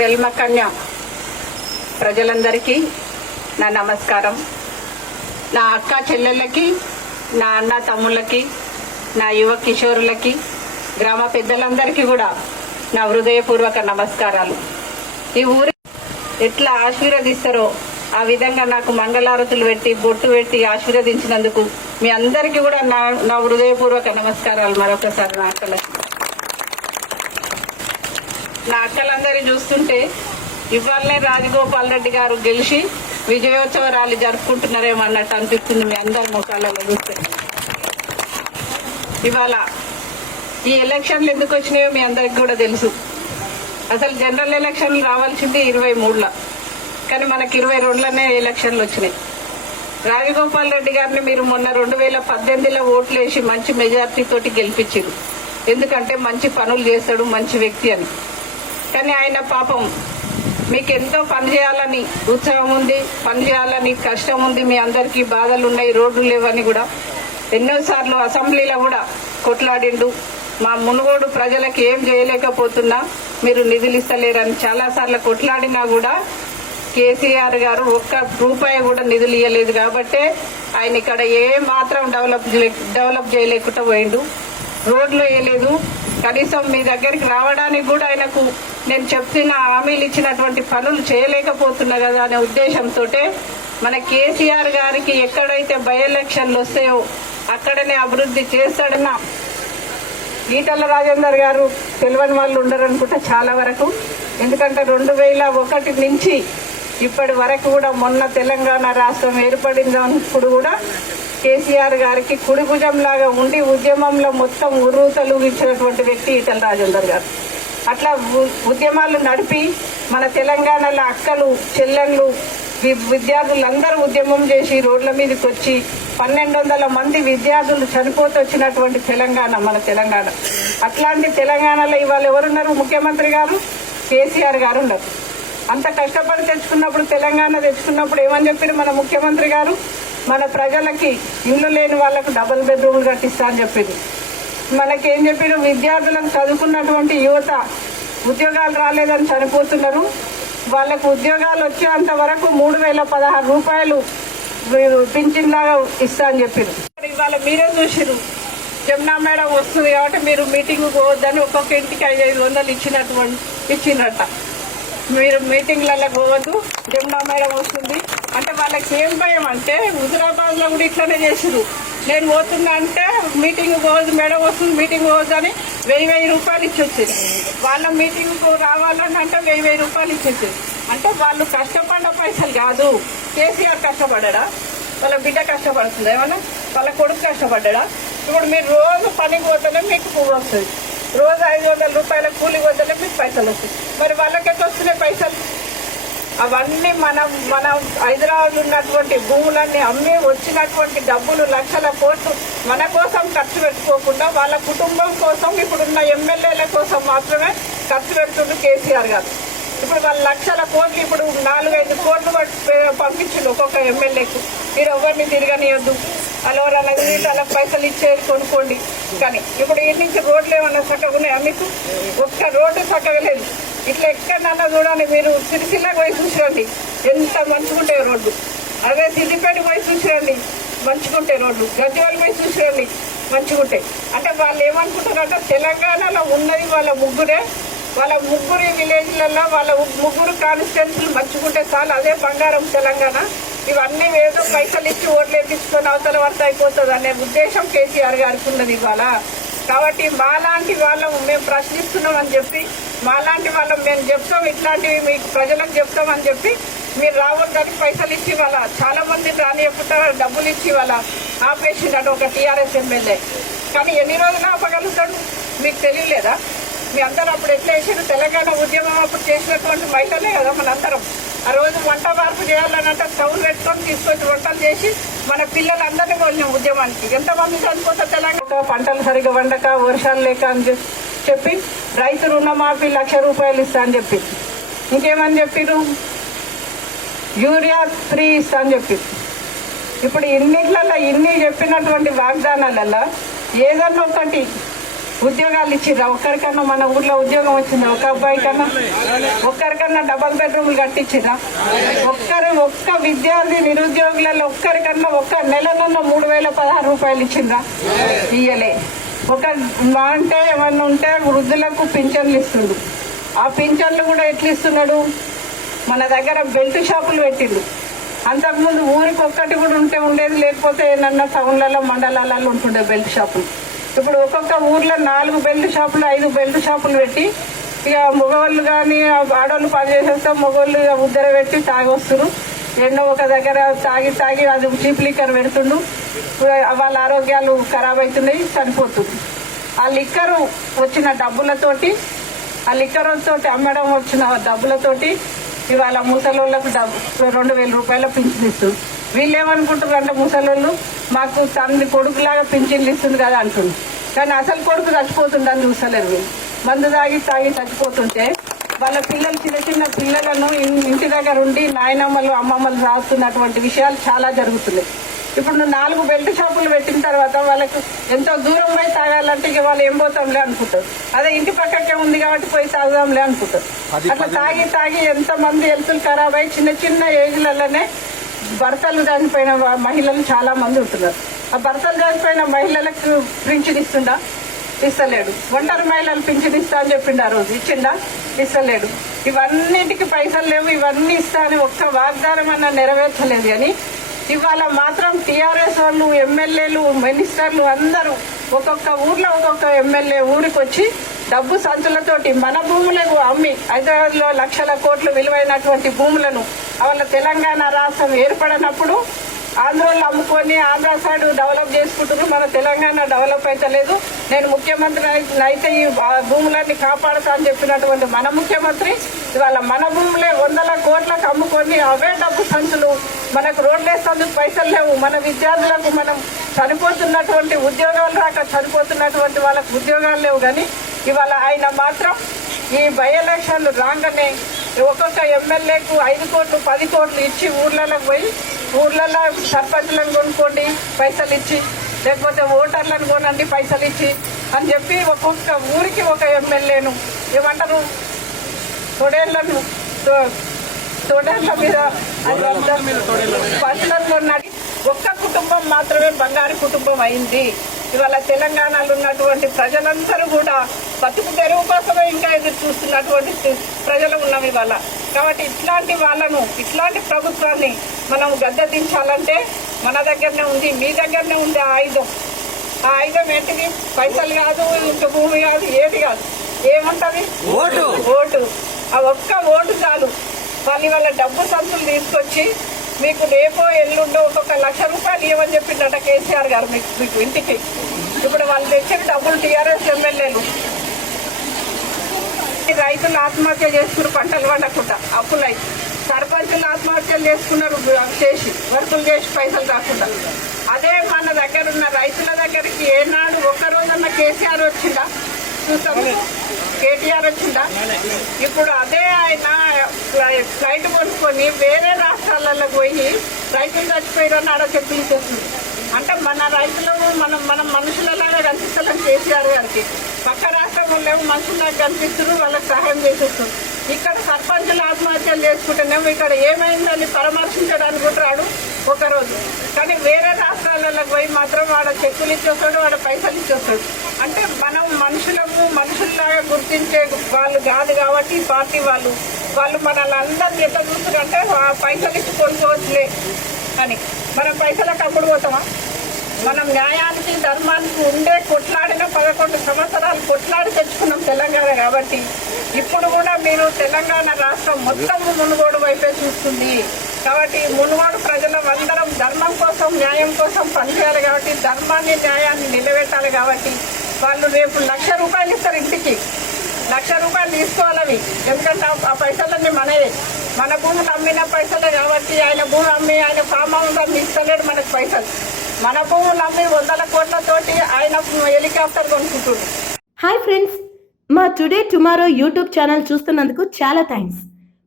వెల్మకన్య ప్రజలందరికీ నా నమస్కారం. నా అక్క చెల్లెళ్ళకి, నా అన్న తమ్ముళ్ళకి, నా యువ కిషోరులకి, గ్రామ పెద్దలందరికీ కూడా నా హృదయపూర్వక నమస్కారాలు. ఈ ఊరి ఎట్లా ఆశీర్వదిస్తారో ఆ విధంగా నాకు మంగళారతులు పెట్టి బొట్టు పెట్టి ఆశీర్వదించినందుకు మీ అందరికీ కూడా నా హృదయపూర్వక నమస్కారాలు. మరొకసారి నా అక్కలందరూ చూస్తుంటే ఇవాళనే రాజగోపాల్ రెడ్డి గారు గెలిచి విజయోత్సవ ర్యాలీ జరుపుకుంటున్నారేమో అన్నట్టు అనిపిస్తుంది మీ అందరి ముఖాలలో చూస్తే. ఇవాళ ఈ ఎలక్షన్లు ఎందుకు వచ్చినాయో మీ అందరికి కూడా తెలుసు. అసలు జనరల్ ఎలక్షన్లు రావాల్సింది 23లో, కానీ మనకి 22లోనే ఎలక్షన్లు వచ్చినాయి. రాజగోపాల్ రెడ్డి గారిని మీరు మొన్న 2018లో ఓట్లు వేసి మంచి మెజార్టీ తోటి గెలిపించారు. ఎందుకంటే మంచి పనులు చేస్తాడు, మంచి వ్యక్తి అని. కానీ ఆయన పాపం మీకు ఎంతో పని చేయాలని ఉత్సాహం ఉంది, పని చేయాలని కష్టం ఉంది, మీ అందరికీ బాధలు ఉన్నాయి, రోడ్లు లేవని కూడా ఎన్నోసార్లు అసెంబ్లీలో కూడా కొట్లాడిండు. మా మునుగోడు ప్రజలకు ఏం చేయలేకపోతున్నా మీరు నిధులు ఇస్తలేరని చాలాసార్లు కొట్లాడినా కూడా కేసీఆర్ గారు ఒక్క రూపాయి కూడా నిధులు ఇవ్వలేదు. కాబట్టే ఆయన ఇక్కడ ఏ మాత్రం డెవలప్ చేయలేకుండా పోయిండు. రోడ్లు వేయలేదు, కనీసం మీ దగ్గరికి రావడానికి కూడా ఆయనకు నేను చెప్తున్న హామీలు ఇచ్చినటువంటి పనులు చేయలేకపోతున్నా కదా అనే ఉద్దేశంతో మన కేసీఆర్ గారికి ఎక్కడైతే బై ఎలక్షన్లు వస్తాయో అక్కడనే అభివృద్ధి చేస్తాడన్న ఈటల రాజేందర్ గారు తెలియని వాళ్ళు ఉండరనుకుంటా చాలా వరకు. ఎందుకంటే 2001 నుంచి ఇప్పటి వరకు కూడా మొన్న తెలంగాణ రాష్ట్రం ఏర్పడినప్పుడు కూడా కేసీఆర్ గారికి కుడి భుజం లాగా ఉండి ఉద్యమంలో మొత్తం ఉర్రూతలూగించినటువంటి వ్యక్తి ఈటల రాజేందర్ గారు. అట్లా ఉద్యమాలు నడిపి మన తెలంగాణలో అక్కలు చెల్లెళ్ళు విద్యార్థులందరూ ఉద్యమం చేసి రోడ్ల మీదకి వచ్చి 1200 మంది విద్యార్థులు చనిపోతూ వచ్చినటువంటి తెలంగాణ మన తెలంగాణ. అట్లాంటి తెలంగాణలో ఇవాళ ఎవరున్నారు? ముఖ్యమంత్రి గారు కేసీఆర్ గారు ఉన్నారు. అంత కష్టపడి తెచ్చుకున్నప్పుడు తెలంగాణ తెచ్చుకున్నప్పుడు ఏమని చెప్పారు మన ముఖ్యమంత్రి గారు? మన ప్రజలకి ఇల్లు లేని వాళ్లకు డబుల్ బెడ్రూమ్లు కట్టిస్తా అని చెప్పింది. మనకేం చెప్పారు? విద్యార్థులకు చదువుకున్నటువంటి యువత ఉద్యోగాలు రాలేదని చనిపోతున్నారు, వాళ్లకు ఉద్యోగాలు వచ్చేంత వరకు 3016 రూపాయలు పింఛన్ లాగా ఇస్తా అని చెప్పారు. ఇవాళ మీరే చూసిరు, జమునా మేడం వస్తుంది కాబట్టి మీరు మీటింగ్ పోవద్దని ఒక్కొక్క ఇంటికి 500 ఇచ్చినట్ట. మీరు మీటింగ్లలో పోవద్దు, జమునా మేడం వస్తుంది అంటే వాళ్ళకి ఏం భయం అంటే హుజురాబాద్ లో కూడా ఇట్లానే చేసిరు. నేను పోతున్నా అంటే మీటింగ్ పోవద్దు, మేడం వస్తుంది మీటింగ్ పోవద్దు అని 1000 రూపాయలు ఇచ్చొచ్చేది. వాళ్ళ మీటింగ్ రావాలని అంటే 1000 రూపాయలు ఇచ్చేసేది. అంటే వాళ్ళు కష్టపడ్డ పైసలు కాదు. కేసీఆర్ కష్టపడ్డా? వాళ్ళ బిడ్డ కష్టపడుతుంది ఏమన్నా? వాళ్ళ కొడుకు కష్టపడ్డా? ఇప్పుడు మీరు రోజు పనికి పోతేనే మీకు పువ్వు వస్తుంది, రోజు 500 రూపాయల కూలి పోతేనే మీకు పైసలు వస్తాయి. మరి వాళ్ళకి ఎట్లా వస్తున్నాయి పైసలు? అవన్నీ మన హైదరాబాద్ ఉన్నటువంటి భూములన్నీ అమ్మి వచ్చినటువంటి డబ్బులు లక్షల కోట్లు మన కోసం ఖర్చు పెట్టుకోకుండా వాళ్ళ కుటుంబం కోసం ఇప్పుడున్న ఎమ్మెల్యేల కోసం మాత్రమే ఖర్చు పెడుతుండ్రు కేసీఆర్ గారు. ఇప్పుడు వాళ్ళ లక్షల కోట్లు ఇప్పుడు 4-5 కోట్లు పంపించిండు ఒక్కొక్క ఎమ్మెల్యేకు. మీరు ఎవరిని తిరగనియొద్దు, అలవరాల వాళ్ళకి పైసలు ఇచ్చేది కొనుక్కోండి. కానీ ఇప్పుడు ఈ నుంచి రోడ్లు ఏమన్నా చక్కగా ఉన్నాయా మీకు? ఒక్క రోడ్డు చక్కగా లేదు. ఇట్లా ఎక్కడన్నా చూడండి, మీరు సిరిసిల్లకు పోయి చూసిరండి ఎంత మంచుకుంటాయి రోడ్డు. అదే సిద్దిపేట పోయి చూసిరండి మంచుకుంటాయి రోడ్లు, గజ్వేల్ పోయి చూసిరండి మంచుకుంటాయి. అంటే వాళ్ళు ఏమనుకుంటారంటే తెలంగాణలో ఉన్నది వాళ్ళ ముగ్గురే, వాళ్ళ ముగ్గురు విలేజ్లలో వాళ్ళ ముగ్గురు కాన్స్టిట్యున్సీలు మంచుకుంటే చాలు, అదే బంగారం తెలంగాణ. ఇవన్నీ ఏదో పైసలు ఇచ్చి ఓట్లు వేపించుకొని అవతల వర్త అయిపోతుంది అనే ఉద్దేశం కేసీఆర్ గారికి ఉన్నది ఇవాళ. కాబట్టి మాలాంటి వాళ్ళం మేము ప్రశ్నిస్తున్నామని చెప్పి, మాలాంటి వాళ్ళం మేము చెప్తాం, ఇట్లాంటివి మీకు ప్రజలకు చెప్తామని చెప్పి మీరు రావద్దని పైసలు ఇచ్చి వాళ్ళ చాలా మంది రానియకుండా డబ్బులు ఇచ్చి వాళ్ళ ఆపేసిండడు ఒక టీఆర్ఎస్ ఎమ్మెల్యే. కానీ ఎన్ని రోజులు ఆపగలుగుతాడు మీకు తెలియలేదా? మీ అందరూ అప్పుడు ఎట్లా వేసారు? తెలంగాణ ఉద్యమం అప్పుడు చేసినటువంటి మహిళలే కదా మనందరం. ఆ రోజు వంట మార్పు చేయాలనంటే స్టవ్ పెట్టుకొని తీసుకొచ్చి వంటలు చేసి మన పిల్లలందరినీ వెళ్ళినాం ఉద్యమానికి. ఎంతమంది చనిపోతారు? తెలంగాణ పంటలు సరిగ్గా వండక, వర్షాలు లేక అని చెప్పి రైతు రుణమాఫీ 1,00,000 రూపాయలు ఇస్తా అని చెప్పి, ఇంకేమని చెప్పిరు? యూరియా ఫ్రీ ఇస్తా అని చెప్పి. ఇప్పుడు ఇన్నిట్లలో ఇన్ని చెప్పినటువంటి వాగ్దానాలలో ఏదన్నా ఒకటి ఉద్యోగాలు ఇచ్చిర్రా? ఒక్కరికన్నా మన ఊర్లో ఉద్యోగం వచ్చిందా? ఒక అబ్బాయి కన్నా ఒక్కరికన్నా డబల్ బెడ్రూమ్లు కట్టించిరా? ఒక్క విద్యార్థి నిరుద్యోగులలో ఒక్కరికన్నా ఒక్క నెలలన్నా 3016 రూపాయలు ఇచ్చిండ్రా? ఇయ్యలే. అంటే ఏమన్నా ఉంటే వృద్ధులకు పింఛన్లు ఇస్తుండు. ఆ పింఛన్లు కూడా ఎట్లా ఇస్తున్నాడు? మన దగ్గర బెల్ట్ షాపులు పెట్టిండు. అంతకుముందు ఊరికి ఒక్కటి కూడా ఉండేది, లేకపోతే ఏమన్నా టౌన్లలో మండలాలలో ఉంటుండే బెల్ట్ షాపులు. ఇప్పుడు ఒక్కొక్క ఊర్లో 4 బెల్ట్ షాపులు 5 బెల్ట్ షాపులు పెట్టి ఇక మగవాళ్ళు కానీ ఆడవాళ్ళు పనిచేసేస్తే మగవాళ్ళు ఉద్దర పెట్టి తాగొస్తున్నారు. ఎన్నో ఒక దగ్గర తాగి అది చీప్ లిక్కర్ పెడుతుండు. వాళ్ళ ఆరోగ్యాలు ఖరాబ్ అవుతున్నాయి, చనిపోతుంది. ఆ లిక్కరు వచ్చిన డబ్బులతోటి, ఆ లిక్కర్ తోటి అమ్మడం వచ్చిన డబ్బులతోటి ఇవాళ ముసలోళ్ళకు 2000 రూపాయల పింఛన్ ఇస్తుంది. వీళ్ళు ఏమనుకుంటారు అంటే ముసలోళ్ళు మాకు తండ్రి కొడుకులాగా పింఛన్లు ఇస్తుంది కదా అంటుంది. కానీ అసలు కొడుకు చచ్చిపోతుండని చూసలేరు. వీళ్ళు మందు తాగి చచ్చిపోతుంటే వాళ్ళ పిల్లలు చిన్న పిల్లలను ఇంటి దగ్గర ఉండి నాయనమ్మలు అమ్మమ్మలు రాస్తున్నటువంటి విషయాలు చాలా జరుగుతున్నాయి. ఇప్పుడు 4 బెల్ట్ షాపులు పెట్టిన తర్వాత వాళ్ళకు ఎంతో దూరం పోయి తాగాలంటే ఇక వాళ్ళు ఏం పోతాంలే అనుకుంటారు. అదే ఇంటి పక్కకే ఉంది కాబట్టి పోయి తాగుదాంలే అనుకుంటారు. అట్లా తాగి ఎంతో మంది హెల్తులు ఖరాబ్ అయ్యి చిన్న ఏజ్లలోనే భర్తలు చనిపోయిన మహిళలు చాలా మంది ఉంటున్నారు. ఆ భర్తలు చనిపోయిన మహిళలకు పింఛన్ ఇస్తుండా? ఇస్తలేడు. ఒంటరి మహిళలు పింఛన్ ఇస్తా అని చెప్పిండు. ఆ రోజు ఇచ్చిండా? ఇస్తలేడు. ఇవన్నిటికి పైసలు లేవు, ఇవన్నీ ఇస్తా అని ఒక్క వాగ్దానం అన్నా నెరవేర్చలేదు. కానీ ఇవాళ మాత్రం టీఆర్ఎస్ వాళ్ళు ఎమ్మెల్యేలు మినిస్టర్లు అందరూ ఒక్కొక్క ఊర్లో ఒక్కొక్క ఎమ్మెల్యే ఊరికి వచ్చి డబ్బు సంచులతోటి మన భూములకు అమ్మి హైదరాబాద్ లో లక్షల కోట్లు విలువైనటువంటి భూములను వాళ్ళ తెలంగాణ రాష్ట్రం ఏర్పడినప్పుడు ఆంధ్రోళ్ళు అమ్ముకొని ఆంధ్ర సైడ్ డెవలప్ చేసుకుంటున్నారు. మన తెలంగాణ డెవలప్ అయితే లేదు. నేను ముఖ్యమంత్రి అయితే ఈ భూములన్నీ కాపాడుతా అని చెప్పినటువంటి మన ముఖ్యమంత్రి ఇవాళ మన భూములే 100 కోట్లకు అమ్ముకొని అవే డబ్బు సంచులు మనకు రోడ్లేసేందుకు పైసలు లేవు. మన విద్యార్థులకు మనం చనిపోతున్నటువంటి ఉద్యోగాలు రాక చనిపోతున్నటువంటి వాళ్ళకు ఉద్యోగాలు లేవు. కానీ ఇవాళ ఆయన మాత్రం ఈ బై ఎలక్షన్లు రాగానే ఒక్కొక్క ఎమ్మెల్యేకు 5 కోట్లు 10 కోట్లు ఇచ్చి ఊర్లలో పోయి ఊర్లలో సర్పంచ్లను కొనుక్కోండి పైసలు ఇచ్చి, లేకపోతే ఓటర్లను కొనండి పైసలు ఇచ్చి అని చెప్పి ఒక్కొక్క ఊరికి ఒక ఎమ్మెల్యేను ఏమంటారు తొడేళ్ల మీద పసులను కొన్నాడు. ఒక్క కుటుంబం మాత్రమే బంగారు కుటుంబం అయింది. ఇవాళ తెలంగాణలో ఉన్నటువంటి ప్రజలందరూ కూడా బతుకు తెరువు కోసమే ఇంకా ఎదురు చూస్తున్నటువంటి ప్రజలు ఉన్నాం ఇవాళ. కాబట్టి ఇట్లాంటి వాళ్ళను ఇట్లాంటి ప్రభుత్వాన్ని మనం గద్దెదించాలంటే మన దగ్గరనే ఉంది, మీ దగ్గరనే ఉంది ఆ ఆయుధం. ఆ ఆయుధం ఏంటిది? పైసలు కాదు, ఇంక భూమి కాదు, ఏది కాదు. ఏముంటది? ఓటు. ఆ ఒక్క ఓటు చాలు. వాళ్ళ డబ్బు సంచులు తీసుకొచ్చి మీకు రేపో ఎల్లుండో ఒక్కొక్క 1,00,000 రూపాయలు ఇవ్వని చెప్పిండట కేసీఆర్ గారు మీకు ఇంటికి. ఇప్పుడు వాళ్ళు తెచ్చిన డబ్బులు టీఆర్ఎస్ ఎమ్మెల్యేలు రైతులు ఆత్మహత్య చేసుకున్నారు, పంటలు పండకుండా అప్పులై. సర్పంచులు ఆత్మహత్యలు చేసుకున్నారు చేసి, వర్కులు చేసి పైసలు రాకుండా. అదే మన దగ్గర ఉన్న రైతుల దగ్గరికి ఏనాడు ఒక్కరోజన్నా కేసీఆర్ వచ్చిందా? చూస్తాము. కేటీఆర్ వచ్చిందా? ఇప్పుడు అదే ఆయన ఫ్లైట్ కొనుక్కొని వేరే రాష్ట్రాలలో పోయి రైతులు చచ్చిపోయారని ఆడ చెప్పించేస్తుంది. అంటే మన రైతులు మనం మనుషులలాగా కనిపిస్తాం కేసీఆర్ గారికి. పక్క రాష్ట్రంలో లేవు మనుషులకు కనిపిస్తున్నారు, వాళ్ళకి సహాయం చేసేస్తారు. ఇక్కడ సర్పంచులు ఆత్మహత్యలు చేసుకుంటేనేమో ఇక్కడ ఏమైందని పరామర్శించడానికి కూడా రాడు ఒకరోజు. కానీ వేరే రాష్ట్రాలకు పోయి మాత్రం వాడ చెక్కులు ఇచ్చేస్తాడు, వాడ పైసలు ఇచ్చేస్తాడు. అంటే మనం మనుషుల్లాగా గుర్తించే వాళ్ళు కాదు కాబట్టి పార్టీ వాళ్ళు మనల్ని అందరినీ ఎట్లా చూస్తున్నారంటే పైసలు ఇచ్చి కొనుక్కోవచ్చులే అని. మనం పైసలకు అప్పుడు పోతామా? మనం న్యాయానికి ధర్మానికి కొట్లాడిన 11 సంవత్సరాలు కొట్లాడి తెచ్చుకున్నాం తెలంగాణ. కాబట్టి ఇప్పుడు కూడా మీరు తెలంగాణ రాష్ట్రం మొత్తం మునుగోడు వైపే చూస్తుంది. కాబట్టి మునుగోడు ప్రజలందరం ధర్మం కోసం న్యాయం కోసం పనిచేయాలి. కాబట్టి ధర్మాన్ని న్యాయాన్ని నిలబెట్టాలి. కాబట్టి వాళ్ళు రేపు 1,00,000 రూపాయలు ఇస్తారు ఇంటికి. 1,00,000 రూపాయలు తీసుకోవాలని. ఎందుకంటే ఆ పైసలన్నీ మన భూములు అమ్మిన పైసలే కాబట్టి ఆయన భూమి అమ్మి ఆయన ఫామ్ హౌస్ అమ్మి ఇస్తలేడు మనకు పైసలు. మన భూములు అమ్మి 100 కోట్లతోటి ఆయన హెలికాప్టర్ కొనుక్కుంటుంది. హాయ్ ఫ్రెండ్స్, మా టుడే టుమారో యూట్యూబ్ ఛానల్ చూస్తున్నందుకు చాలా థ్యాంక్స్.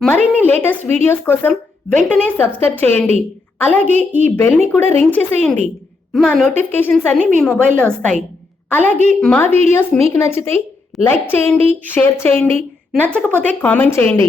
మరిన్ని లేటెస్ట్ వీడియోస్ కోసం వెంటనే సబ్స్క్రైబ్ చేయండి. అలాగే ఈ బెల్ ని కూడా రింగ్ చేసేయండి. మా నోటిఫికేషన్స్ అన్ని మీ మొబైల్లో వస్తాయి. అలాగే మా వీడియోస్ మీకు నచ్చితే లైక్ చేయండి, షేర్ చేయండి, నచ్చకపోతే కామెంట్ చేయండి.